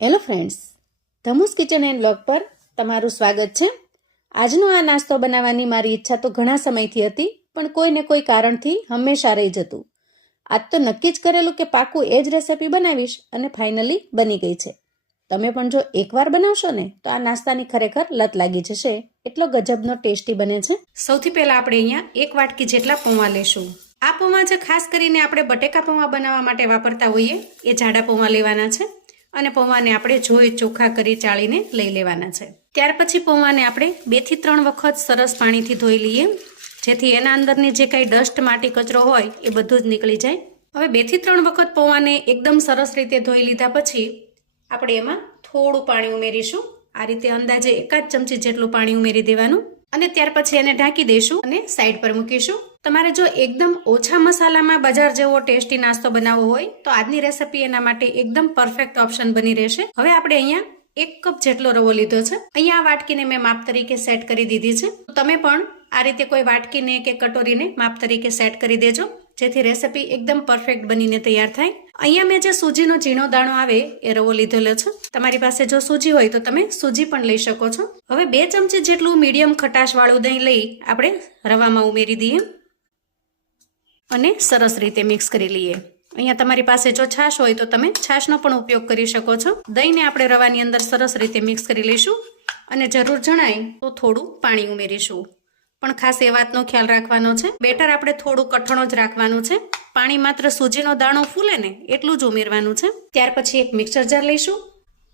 Hello friends, ધમુસ kitchen and blog પર તમારું સ્વાગત છે। આજનો આ નાસ્તો બનાવવાની મારી ઈચ્છા તો ઘણા સમયથી હતી, પણ કોઈને કોઈ કારણથી હંમેશા રહી જતું। આજ તો નક્કી જ કરેલું કે પાકું એ જ રેસિપી બનાવીશ અને ફાઇનલી બની ગઈ છે। તમે પણ જો એકવાર બનાવશો ને તો આ નાસ્તાની ખરેખર લત લાગી જશે, એટલો ગજબનો ટેસ્ટી બને છે। સૌથી પહેલા આપણે અહીંયા 1 વાટકી જેટલા પૌવા લેશું। આ પૌવા જે ખાસ કરીને આપણે બટેકા પૌવા બનાવવા માટે વાપરતા હોઈએ એ જાડા પૌવા લેવાના છે અને પૌવાને આપણે જોઈ ચોખ્ખા કરી ચાળીને લઈ લેવાના છે। ત્યાર પછી પૌવાને આપણે 2 થી 3 વખત સરસ પાણીથી ધોઈ લઈએ, જેથી એના અંદરની જે કાંઈ ડસ્ટ માટી કચરો હોય એ બધું જ નીકળી જાય। હવે 2 થી 3 વખત પૌવાને એકદમ સરસ રીતે ધોઈ લીધા પછી આપણે એમાં થોડું પાણી ઉમેરીશું। આ રીતે અંદાજે 1 ચમચી જેટલું પાણી ઉમેરી દેવાનું અને ત્યાર પછી એને ઢાંકી દઈશું અને સાઈડ પર મૂકીશું। તમારે જો એકદમ ઓછા મસાલામાં બજાર જેવો ટેસ્ટી નાસ્તો બનાવવો હોય તો આજની રેસિપી એના માટે એકદમ પરફેક્ટ ઓપ્શન બની રહેશે। હવે આપણે અહીંયા 1 કપ જેટલો રવો લીધો છે। અહીંયા આ વાટકીને મેં માપ તરીકે સેટ કરી દીધી છે। તમે પણ આ રીતે કોઈ વાટકીને કે કટોરીને માપ તરીકે સેટ કરી દેજો, જેથી રેસિપી એકદમ પરફેક્ટ બનીને તૈયાર થાય। અહીંયા મેં જે સૂજીનો ઝીણો દાણો આવે એ રવો લીધેલો છે। તમારી પાસે જો સૂજી હોય તો તમે સૂજી પણ લઈ શકો છો। હવે 2 ચમચી જેટલું મીડિયમ ખટાશવાળું દહીં લઈ આપણે રવામાં ઉમેરી દઈએ અને સરસ રીતે મિક્સ કરી લઈએ। અહીંયા તમારી પાસે જો છાશ હોય તો તમે છાશનો પણ ઉપયોગ કરી શકો છો। દહીંને આપણે રવાની અંદર સરસ રીતે મિક્સ કરી લઈશું અને જરૂર જણાય તો થોડું પાણી ઉમેરીશું, પણ ખાસ એ વાતનો ખ્યાલ રાખવાનો છે, બેટર આપણે થોડું કઠણો જ રાખવાનું છે। પાણી માત્ર સૂજીનો દાણો ફૂલે ને એટલું જ ઉમેરવાનું છે। ત્યાર પછી એક મિક્સર જાર લઈશું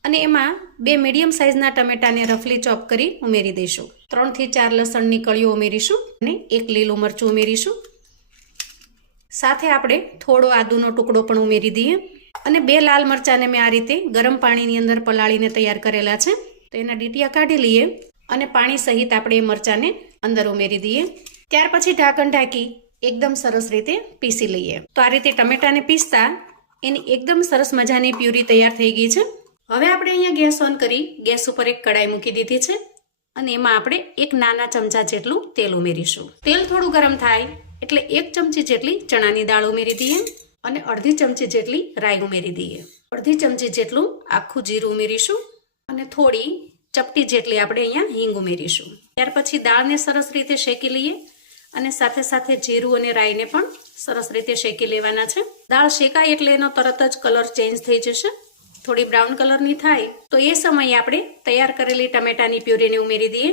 અને એમાં 2 મીડિયમ સાઇઝના ટમેટાને રફલી ચોપ કરી ઉમેરી દઈશું। 3 થી 4 લસણની કળીઓ ઉમેરીશું અને 1 લીલું મરચું ઉમેરીશું। સાથે આપણે થોડો આદુનો ટુકડો પણ ઉમેરી દઈએ અને 2 લાલ મરચાંને મેં આ રીતે ગરમ પાણીની અંદર પલાળીને તૈયાર કરેલા છે, તો એના ડીટીયા કાઢી લઈએ અને પાણી સહિત આપણે એ મરચાંને અંદર ઉમેરી દઈએ। ત્યાર પછી ઢાંકણ ઢાંકી એકદમ સરસ રીતે પીસી લઈએ। તો આ રીતે ટમેટાને પીસતા એની એકદમ સરસ મજાની પ્યુરી તૈયાર થઈ ગઈ છે। હવે આપણે અહીંયા ગેસ ઓન કરી ગેસ ઉપર એક કડાઈ મૂકી દીધી છે અને એમાં આપણે 1 નાના ચમચા જેટલું તેલ ઉમેરીશું। તેલ થોડું ગરમ થાય એટલે 1 ચમચી જેટલી ચણાની દાળ ઉમેરી દઈએ અને અડધી ચમચી જેટલી રાઈ ઉમેરી દઈએ। અડધી ચમચી જેટલું આખું જીરું ઉમેરીશું અને થોડી ચપટી જેટલી આપણે અહીંયા હિંગ ઉમેરીશું। ત્યાર પછી દાળને સરસ રીતે શેકી લઈએ અને સાથે સાથે જીરું અને રાઈને પણ સરસ રીતે શેકી લેવાના છે। દાળ શેકાય એટલે એનો તરત જ કલર ચેન્જ થઈ જશે, થોડી બ્રાઉન કલરની થાય તો એ સમયે આપણે તૈયાર કરેલી ટમેટાની પ્યુરીને ઉમેરી દઈએ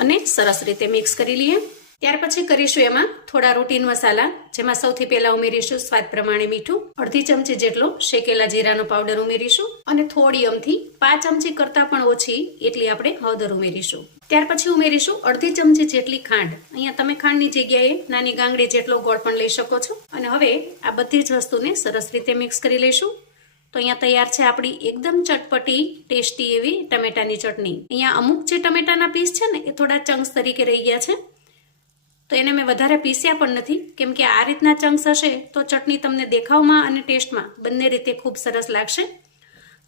અને સરસ રીતે મિક્સ કરી લઈએ। ત્યાર પછી કરીશું એમાં થોડા રૂટીન મસાલા, જેમાં સૌથી પહેલા ઉમેરીશું સ્વાદ પ્રમાણે મીઠું, અડધી ચમચી જેટલો શેકેલા જીરાનો પાવડર ઉમેરીશું અને થોડી અમથી 5 ચમચી કરતાં પણ ઓછી એટલી આપણે હળદર ઉમેરીશું। ત્યાર પછી ઉમેરીશું અડધી ચમચી જેટલી ખાંડ। અહીંયા તમે ખાંડની જગ્યાએ નાની ગાંગડી જેટલો ગોળ પણ લઈ શકો છો। અને હવે આ બધી જ વસ્તુને સરસ રીતે મિક્સ કરી લઈશું। તો અહીંયા તૈયાર છે આપણી એકદમ ચટપટી ટેસ્ટી એવી ટમેટાની ચટણી। અહીંયા અમુક જે ટમેટાના પીસ છે ને એ થોડા ચંક્સ તરીકે રહી ગયા છે, તો એને મેં વધારે પીસ્યા પણ નથી, કેમ કે આ રીતના ચંક્સ હશે તો ચટણી તમને દેખાવમાં અને ટેસ્ટમાં બંને રીતે ખૂબ સરસ લાગશે।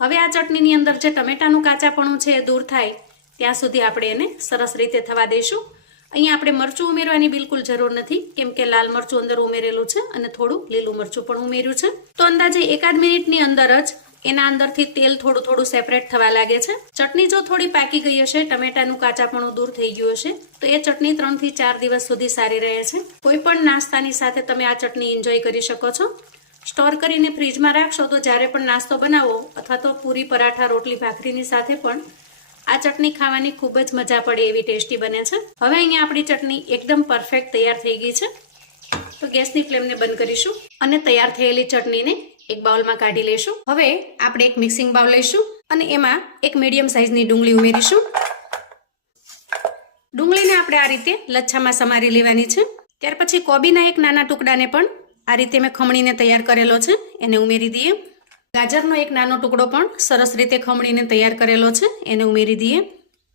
હવે આ ચટણીની અંદર જે ટમેટાનું કાચાપણું છે એ દૂર થાય ત્યાં સુધી આપણે એને સરસ રીતે થવા દઈશું। અહીંયા આપણે મરચું ઉમેરવાની બિલકુલ જરૂર નથી, કેમ કે લાલ મરચું અંદર ઉમેરેલું છે અને થોડું લીલું મરચું પણ ઉમેર્યું છે। તો અંદાજે 1 મિનિટની અંદર જ એના અંદરથી તેલ થોડું થોડું સેપરેટ થવા લાગે છે। ચટણી જો થોડી પાકી ગઈ હશે, ટમેટાનું કાચાપણું દૂર થઈ ગયું હશે, તો એ ચટણી 3 થી 4 દિવસ સુધી સારી રહે છે। કોઈ પણ નાસ્તાની સાથે તમે આ ચટણી એન્જોય કરી શકો છો। સ્ટોર કરીને ફ્રીજમાં રાખશો તો જ્યારે પણ નાસ્તો બનાવો અથવા તો પૂરી, પરાઠા, રોટલી, ભાખરીની સાથે પણ આ ચટણી ખાવાની ખૂબ જ મજા પડે એવી ટેસ્ટી બને છે। હવે અહીંયા આપણી ચટણી એકદમ પરફેક્ટ તૈયાર થઈ ગઈ છે, તો ગેસની ફ્લેમને બંધ કરીશું અને તૈયાર થયેલી ચટણીને એક બાઉલમાં કાઢી લઈશું। હવે આપણે એક મિક્સિંગ બાઉલ લઈશું અને એમાં એક મીડિયમ સાઇઝની ડુંગળી ઉમેરીશું। ડુંગળીને આપણે આ રીતે લચ્છામાં સમારી લેવાની છે। ત્યાર પછી કોબીના એક નાના ટુકડાને પણ આ રીતે મેં ખમણીને તૈયાર કરેલો છે, એને ઉમેરી દઈએ। ગાજરનો એક નાનો ટુકડો પણ સરસ રીતે ખમણીને તૈયાર કરેલો છે, એને ઉમેરી દઈએ।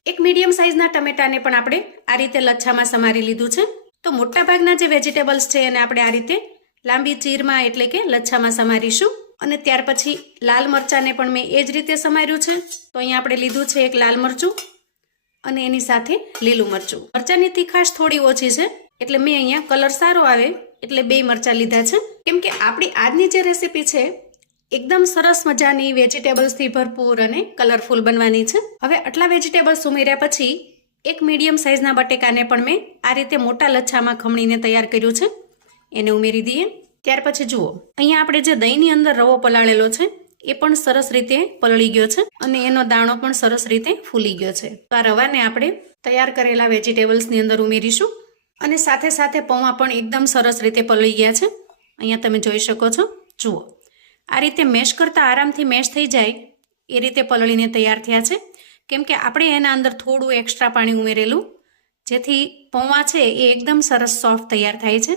એક મીડિયમ સાઇઝના ટમેટાને પણ આપણે આ રીતે લચ્છામાં સમારી લીધું છે। તો મોટાભાગના જે વેજીટેબલ્સ છે એને આપણે આ રીતે લાંબી ચીરમાં એટલે કે લચ્છામાં સમારીશું અને ત્યાર પછી લાલ મરચાંને પણ મેં એ જ રીતે સમાર્યું છે। તો અહીંયા આપણે લીધું છે એક લાલ મરચું અને એની સાથે લીલું મરચું। મરચાંની તીખાશ થોડી ઓછી છે એટલે મેં અહીંયા કલર સારો આવે એટલે 2 મરચાં લીધા છે, કેમ કે આપણી આજની જે રેસીપી છે એકદમ સરસ મજાની વેજીટેબલ્સથી ભરપૂર અને કલરફુલ બનવાની છે. હવે આટલા વેજીટેબલ્સ ઉમેર્યા પછી એક મીડિયમ સાઇઝના બટેકાને પણ મેં આ રીતે મોટા લચ્છામાં ખમણીને તૈયાર કર્યું છે. એને ઉમેરી દઈએ. ત્યાર પછી જુઓ, અહીંયા આપણે જે દહીંની અંદર રવો પલાળેલો છે એ પણ સરસ રીતે પલળી ગયો છે અને એનો દાણો પણ સરસ રીતે ફૂલી ગયો છે. તો આ રવાને આપણે તૈયાર કરેલા વેજીટેબલ્સની અંદર ઉમેરીશું અને સાથે સાથે પૌવા પણ એકદમ સરસ રીતે પલળી ગયા છે. અહીંયા તમે જોઈ શકો છો. જુઓ, આ રીતે મેશ કરતાં આરામથી મેશ થઈ જાય એ રીતે પલળીને તૈયાર થયા છે. કેમ કે આપણે એના અંદર થોડું એક્સ્ટ્રા પાણી ઉમેરેલું, જેથી પૌવા છે એ એકદમ સરસ સોફ્ટ તૈયાર થાય છે.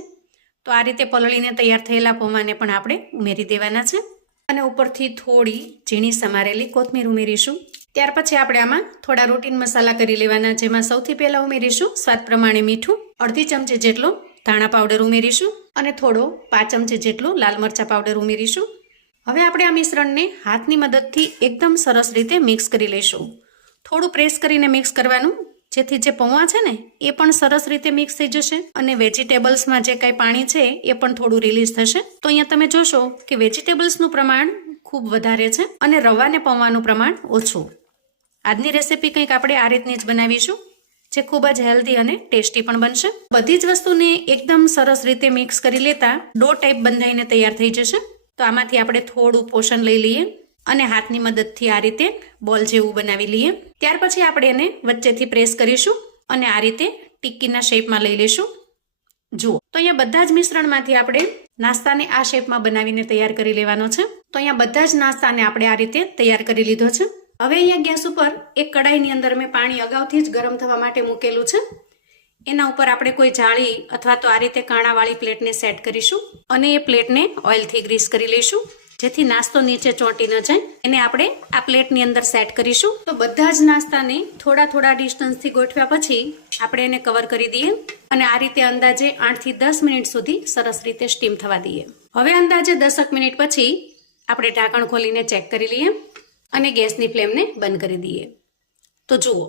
તો આ રીતે પલળીને તૈયાર થયેલા પૌવાને પણ આપણે ઉમેરી દેવાના છે અને ઉપરથી થોડી ઝીણી સમારેલી કોથમીર ઉમેરીશું. ત્યાર પછી આપણે આમાં થોડા રૂટીન મસાલા કરી લેવાના, જેમાં સૌથી પહેલાં ઉમેરીશું સ્વાદ પ્રમાણે મીઠું, અડધી ચમચી જેટલો ધાણા પાવડર ઉમેરીશું અને થોડો 5 ચમચી જેટલો લાલ મરચાં પાવડર ઉમેરીશું. હવે આપણે આ મિશ્રણને હાથની મદદથી એકદમ સરસ રીતે મિક્સ કરી લઈશું. થોડું પ્રેસ કરીને મિક્સ કરવાનું, જેથી જે પૌવા છે ને એ પણ સરસ રીતે મિક્સ થઈ જશે અને વેજીટેબલ્સમાં જે કાંઈ પાણી છે એ પણ થોડું રિલીઝ થશે. તો અહીંયા તમે જોશો કે વેજીટેબલ્સનું પ્રમાણ ખૂબ વધારે છે અને રવાને પૌવાનું પ્રમાણ ઓછું. આજની રેસીપી કંઈક આપણે આ રીતની જ બનાવીશું, જે ખૂબ જ હેલ્ધી અને ટેસ્ટી પણ બનશે. બધી જ વસ્તુને એકદમ સરસ રીતે મિક્સ કરી લેતા ડો ટાઈપ બંધાઈને તૈયાર થઈ જશે. તો આમાંથી આપણે થોડું પોષણ લઈ લઈએ અને હાથની મદદથી આ રીતે બોલ જેવું બનાવી લઈએ. ત્યાર પછી આપણે એને વચ્ચેથી પ્રેસ કરીશું અને આ રીતે ટિક્કીના શેપમાં લઈ લઈશું. જુઓ, તો અહીંયા બધા જ મિશ્રણમાંથી આપણે નાસ્તાને આ શેપમાં બનાવીને તૈયાર કરી લેવાનો છે. તો અહીંયા બધા જ નાસ્તાને આપણે આ રીતે તૈયાર કરી લીધો છે. હવે અહીંયા ગેસ ઉપર એક કડાઈની અંદર મેં પાણી અગાઉથી જ ગરમ થવા માટે મૂકેલું છે. એના ઉપર આપણે કોઈ જાળી અથવા તો આ રીતે કાણાવાળી પ્લેટને સેટ કરીશું અને એ પ્લેટને ઓઇલથી ગ્રીસ કરી લઈશું, જેથી નાસ્તો નીચે ચોંટી ન જાય. એને આપણે આ પ્લેટની અંદર સેટ કરીશું. તો બધા જ નાસ્તાને થોડા થોડા ડિસ્ટન્સથી ગોઠવ્યા પછી આપણે એને કવર કરી દઈએ અને આ રીતે અંદાજે 8 થી 10 મિનિટ સુધી સરસ રીતે સ્ટીમ થવા દઈએ. હવે અંદાજે 10 મિનિટ પછી આપણે ઢાંકણ ખોલીને ચેક કરી લઈએ અને ગેસની ફ્લેમને બંધ કરી દઈએ. તો જુઓ,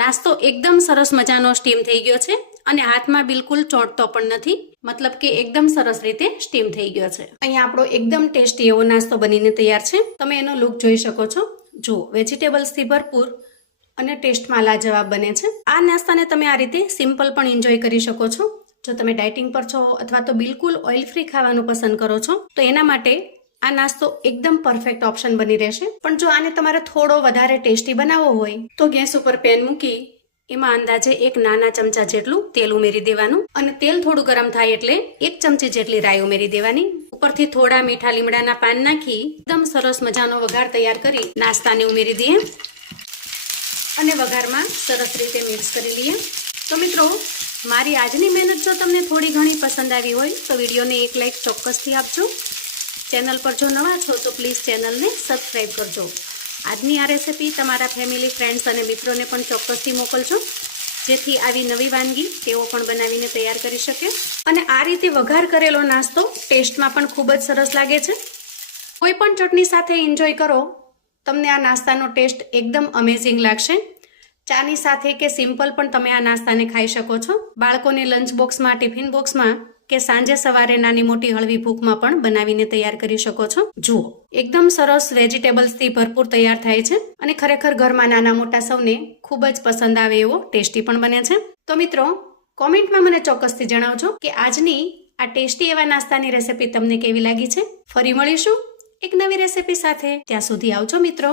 નાસ્તો એકદમ સરસ મજાનો સ્ટીમ થઈ ગયો છે અને હાથમાં બિલકુલ ચોંટતો પણ નથી, મતલબ કે એકદમ સરસ રીતે સ્ટીમ થઈ ગયો છે. અહીંયા આપણો એકદમ ટેસ્ટી એવો નાસ્તો બનીને તૈયાર છે. તમે એનો લુક જોઈ શકો છો. જુઓ, વેજીટેબલ્સથી ભરપૂર અને ટેસ્ટમાં લાજવાબ બને છે. આ નાસ્તાને તમે આ રીતે સિમ્પલ પણ એન્જોય કરી શકો છો. જો તમે ડાયટિંગ પર છો અથવા તો બિલકુલ ઓઇલ ફ્રી ખાવાનું પસંદ કરો છો તો એના માટે આ નાસ્તો એકદમ પરફેક્ટ ઓપ્શન બની રહેશે. પણ જો આને તમારે થોડો વધારે ટેસ્ટી બનાવવો હોય તો ગેસ ઉપર પેન મૂકી એમાં અંદાજે એક નાના ચમચા જેટલું તેલ ઉમેરી દેવાનું અને તેલ થોડું ગરમ થાય એટલે 1 ચમચી જેટલી રાઈ ઉમેરી દેવાની. ઉપરથી થોડા મીઠા લીમડાના પાન નાખી એકદમ સરસ મજાનો વઘાર તૈયાર કરી નાસ્તાને ઉમેરી દઈએ અને વઘારમાં સરસ રીતે મિક્સ કરી લઈએ. તો મિત્રો, મારી આજની મહેનત જો તમને થોડી ઘણી પસંદ આવી હોય તો વિડીયોને એક લાઈક ચોક્કસથી આપજો. ચેનલ પર જો નવા છો તો પ્લીઝ ચેનલને સબસ્ક્રાઈબ કરજો. આજની આ રેસીપી તમારા ફેમિલી, ફ્રેન્ડ્સ અને મિત્રોને પણ ચોક્કસથી મોકલજો, જેથી આવી નવી વાનગી તેઓ પણ બનાવીને તૈયાર કરી શકે. અને આ રીતે વઘાર કરેલો નાસ્તો ટેસ્ટમાં પણ ખૂબ જ સરસ લાગે છે. કોઈ પણ ચટણી સાથે એન્જોય કરો, તમને આ નાસ્તાનો ટેસ્ટ એકદમ અમેઝિંગ લાગશે. ચાની સાથે કે સિમ્પલ પણ તમે આ નાસ્તાને ખાઈ શકો છો. બાળકોને લંચ બોક્સમાં, ટિફિન બોક્સમાં કે સાંજે સવારે નાની મોટી હળવી ભૂખમાં પણ બનાવીને તૈયાર કરી શકો છો. જુઓ, એકદમ સરસ વેજીટેબલ્સથી ભરપૂર તૈયાર થાય છે અને ખરેખર ઘરમાં નાના મોટા સૌને ખૂબ જ પસંદ આવે એવો ટેસ્ટી પણ બને છે. તો મિત્રો, કોમેન્ટમાં મને ચોક્કસથી જણાવજો કે આજની આ ટેસ્ટી એવા નાસ્તાની રેસીપી તમને કેવી લાગી છે. ફરી મળીશું એક નવી રેસીપી સાથે. ત્યાં સુધી આવજો મિત્રો.